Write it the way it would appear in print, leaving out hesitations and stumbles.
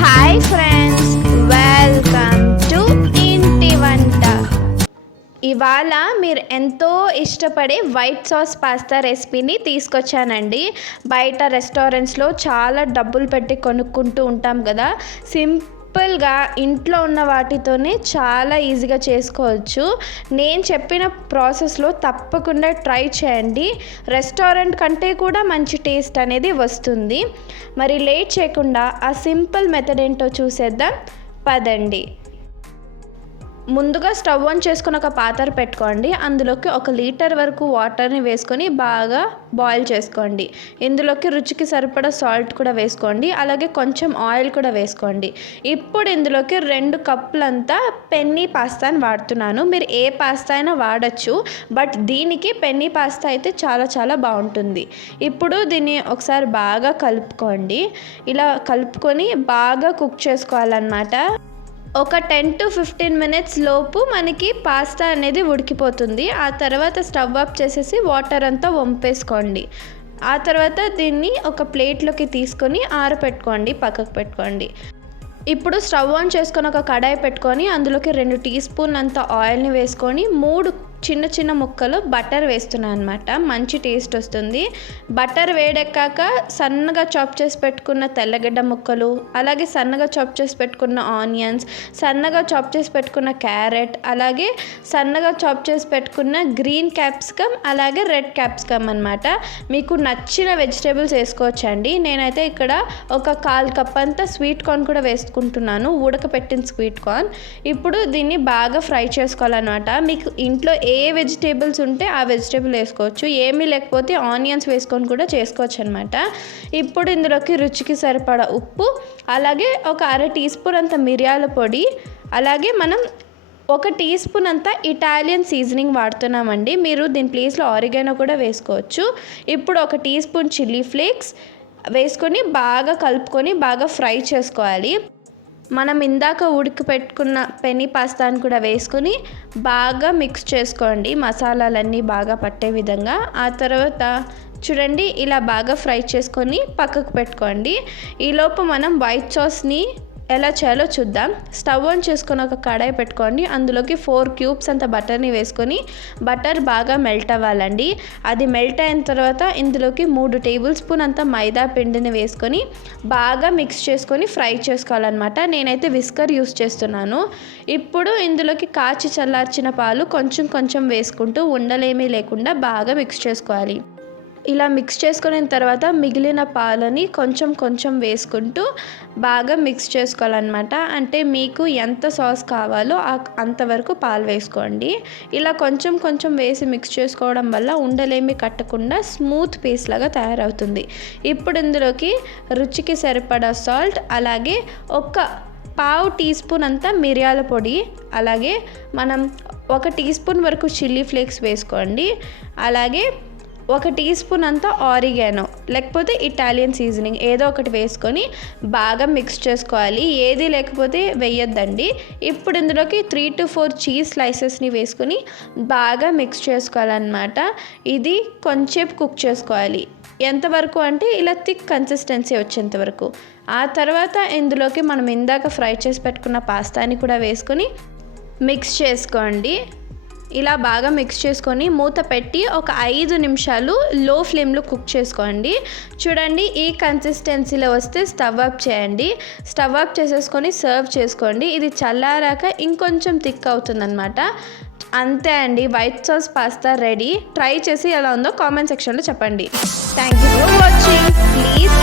Hi friends, welcome to ఇంటి వంట. ఇవాళ మీరు ఎంతో ఇష్టపడే వైట్ సాస్ పాస్తా రెసిపీని తీసుకొచ్చానండి. బయట రెస్టారెంట్స్లో చాలా డబ్బులు పెట్టి కొనుక్కుంటూ ఉంటాం కదా. సింపుల్గా ఇంట్లో ఉన్న వాటితోనే చాలా ఈజీగా చేసుకోవచ్చు. నేను చెప్పిన ప్రాసెస్లో తప్పకుండా ట్రై చేయండి. రెస్టారెంట్ కంటే కూడా మంచి టేస్ట్ అనేది వస్తుంది. మరి లేట్ చేయకుండా ఆ సింపుల్ మెథడ్ ఏంటో చూసేద్దాం పదండి. ముందుగా స్టవ్ ఆన్ చేసుకుని ఒక పాత్ర పెట్టుకోండి. అందులోకి 1 లీటర్ వరకు వాటర్ని వేసుకొని బాగా బాయిల్ చేసుకోండి. ఇందులోకి రుచికి సరిపడా సాల్ట్ కూడా వేసుకోండి. అలాగే కొంచెం ఆయిల్ కూడా వేసుకోండి. ఇప్పుడు ఇందులోకి 2 కప్పులంతా పెన్నీ పాస్తాని వాడుతున్నాను. మీరు ఏ పాస్తా అయినా వాడచ్చు, బట్ దీనికి పెన్నీ పాస్తా అయితే చాలా బాగుంటుంది. ఇప్పుడు దీన్ని ఒకసారి బాగా కలుపుకోండి. ఇలా కలుపుకొని బాగా కుక్ చేసుకోవాలన్నమాట. ఒక 10 to 15 మినిట్స్ లోపు మనకి పాస్తా అనేది ఉడికిపోతుంది. ఆ తర్వాత స్టవ్ ఆఫ్ చేసేసి వాటర్ అంతా వంపేసుకోండి. ఆ తర్వాత దీన్ని ఒక ప్లేట్లోకి తీసుకొని ఆరబెట్టుకోండి, పక్కకు పెట్టుకోండి. ఇప్పుడు స్టవ్ ఆన్ చేసుకొని ఒక కడాయి పెట్టుకొని అందులోకి 2 టీ స్పూన్లు అంత ఆయిల్ని వేసుకొని 3 చిన్న ముక్కలు బటర్ వేస్తున్నాను అనమాట. మంచి టేస్ట్ వస్తుంది. బటర్ వేడెక్కాక సన్నగా చాప్ చేసి పెట్టుకున్న తెల్లగడ్డ ముక్కలు, అలాగే సన్నగా చాప్ చేసి పెట్టుకున్న ఆనియన్స్, సన్నగా చాప్ చేసి పెట్టుకున్న క్యారెట్, అలాగే సన్నగా చాప్ చేసి పెట్టుకున్న గ్రీన్ క్యాప్సికమ్, అలాగే రెడ్ క్యాప్సికమ్ అనమాట. మీకు నచ్చిన వెజిటేబుల్స్ వేసుకోవచ్చండి. నేనైతే ఇక్కడ ఒక 1/4 కప్ అంతా స్వీట్ కార్న్ కూడా వేసుకుంటున్నాను, ఉడకపెట్టిన స్వీట్ కార్న్. ఇప్పుడు దీన్ని బాగా ఫ్రై చేసుకోవాలన్నమాట. మీకు ఇంట్లో ఏ వెజిటేబుల్స్ ఉంటే ఆ వెజిటేబుల్ వేసుకోవచ్చు. ఏమీ లేకపోతే ఆనియన్స్ వేసుకొని కూడా చేసుకోవచ్చు అనమాట. ఇప్పుడు ఇందులోకి రుచికి సరిపడా ఉప్పు, అలాగే ఒక 1/2 టీ స్పూన్ అంత మిరియాల పొడి, అలాగే మనం 1 టీ స్పూన్ అంతా ఇటాలియన్ సీజనింగ్ వాడుతున్నామండి. మీరు దీని ప్లేస్లో ఆరిగానో కూడా వేసుకోవచ్చు. ఇప్పుడు 1 టీ స్పూన్ చిల్లీ ఫ్లేక్స్ వేసుకొని బాగా కలుపుకొని బాగా ఫ్రై చేసుకోవాలి. మనం ఇందాక ఉడికి పెట్టుకున్న పెనీ పాస్తాను కూడా వేసుకొని బాగా మిక్స్ చేసుకోండి, మసాలాలన్నీ బాగా పట్టే విధంగా. ఆ తర్వాత చూడండి, ఇలా బాగా ఫ్రై చేసుకొని పక్కకు పెట్టుకోండి. ఈలోపు మనం వైట్ సాస్ని ఎలా చేయాలో చూద్దాం. స్టవ్ ఆన్ చేసుకొని ఒక కడాయి పెట్టుకోండి. అందులోకి 4 క్యూబ్స్ అంత బటర్ని వేసుకొని బటర్ బాగా మెల్ట్ అవ్వాలండి. అది మెల్ట్ అయిన తర్వాత ఇందులోకి 3 టేబుల్ స్పూన్ అంత మైదా పిండిని వేసుకొని బాగా మిక్స్ చేసుకొని ఫ్రై చేసుకోవాలన్నమాట. నేనైతే విస్కర్ యూస్ చేస్తున్నాను. ఇప్పుడు ఇందులోకి కాచి చల్లార్చిన పాలు కొంచెం వేసుకుంటూ ఉండలేమీ లేకుండా బాగా మిక్స్ చేసుకోవాలి. ఇలా మిక్స్ చేసుకున్న తర్వాత మిగిలిన పాలని కొంచెం వేసుకుంటూ బాగా మిక్స్ చేసుకోవాలన్నమాట. అంటే మీకు ఎంత సాస్ కావాలో అంతవరకు పాలు వేసుకోండి. ఇలా కొంచెం వేసి మిక్స్ చేసుకోవడం వల్ల ఉండలేమి కట్టకుండా స్మూత్ పీస్ లాగా తయారవుతుంది. ఇప్పుడు ఇందులోకి రుచికి సరిపడా సాల్ట్, అలాగే ఒక 1/2 టీ స్పూన్ అంతా మిరియాల పొడి, అలాగే మనం 1 టీ స్పూన్ వరకు చిల్లీ ఫ్లేక్స్ వేసుకోండి. అలాగే 1 టీ స్పూన్ అంతా ఆరిగానో లేకపోతే ఇటాలియన్ సీజనింగ్ ఏదో ఒకటి వేసుకొని బాగా మిక్స్ చేసుకోవాలి. ఏది లేకపోతే వేయొద్దండి. ఇప్పుడు ఇందులోకి 3 to 4 చీజ్ స్లైసెస్ని వేసుకొని బాగా మిక్స్ చేసుకోవాలన్నమాట. ఇది కొంచెంసేపు కుక్ చేసుకోవాలి. ఎంతవరకు అంటే ఇలా థిక్ కన్సిస్టెన్సీ వచ్చేంత వరకు. ఆ తర్వాత ఇందులోకి మనం ఇందాక ఫ్రై చేసి పెట్టుకున్న పాస్తాని కూడా వేసుకొని మిక్స్ చేసుకోండి. ఇలా బాగా మిక్స్ చేసుకొని మూత పెట్టి ఒక 5 నిమిషాలు లో ఫ్లేమ్లో కుక్ చేసుకోండి. చూడండి, ఈ కన్సిస్టెన్సీలో వస్తే స్టవ్ ఆఫ్ చేయండి. స్టవ్ ఆఫ్ చేసేసుకొని సర్వ్ చేసుకోండి. ఇది చల్లారాక ఇంకొంచెం థిక్ అవుతుందన్నమాట. అంతే అండి, white sauce pasta ready. Try చేసి ఎలా ఉందో కామెంట్ సెక్షన్లో చెప్పండి. Thank you for watching. Please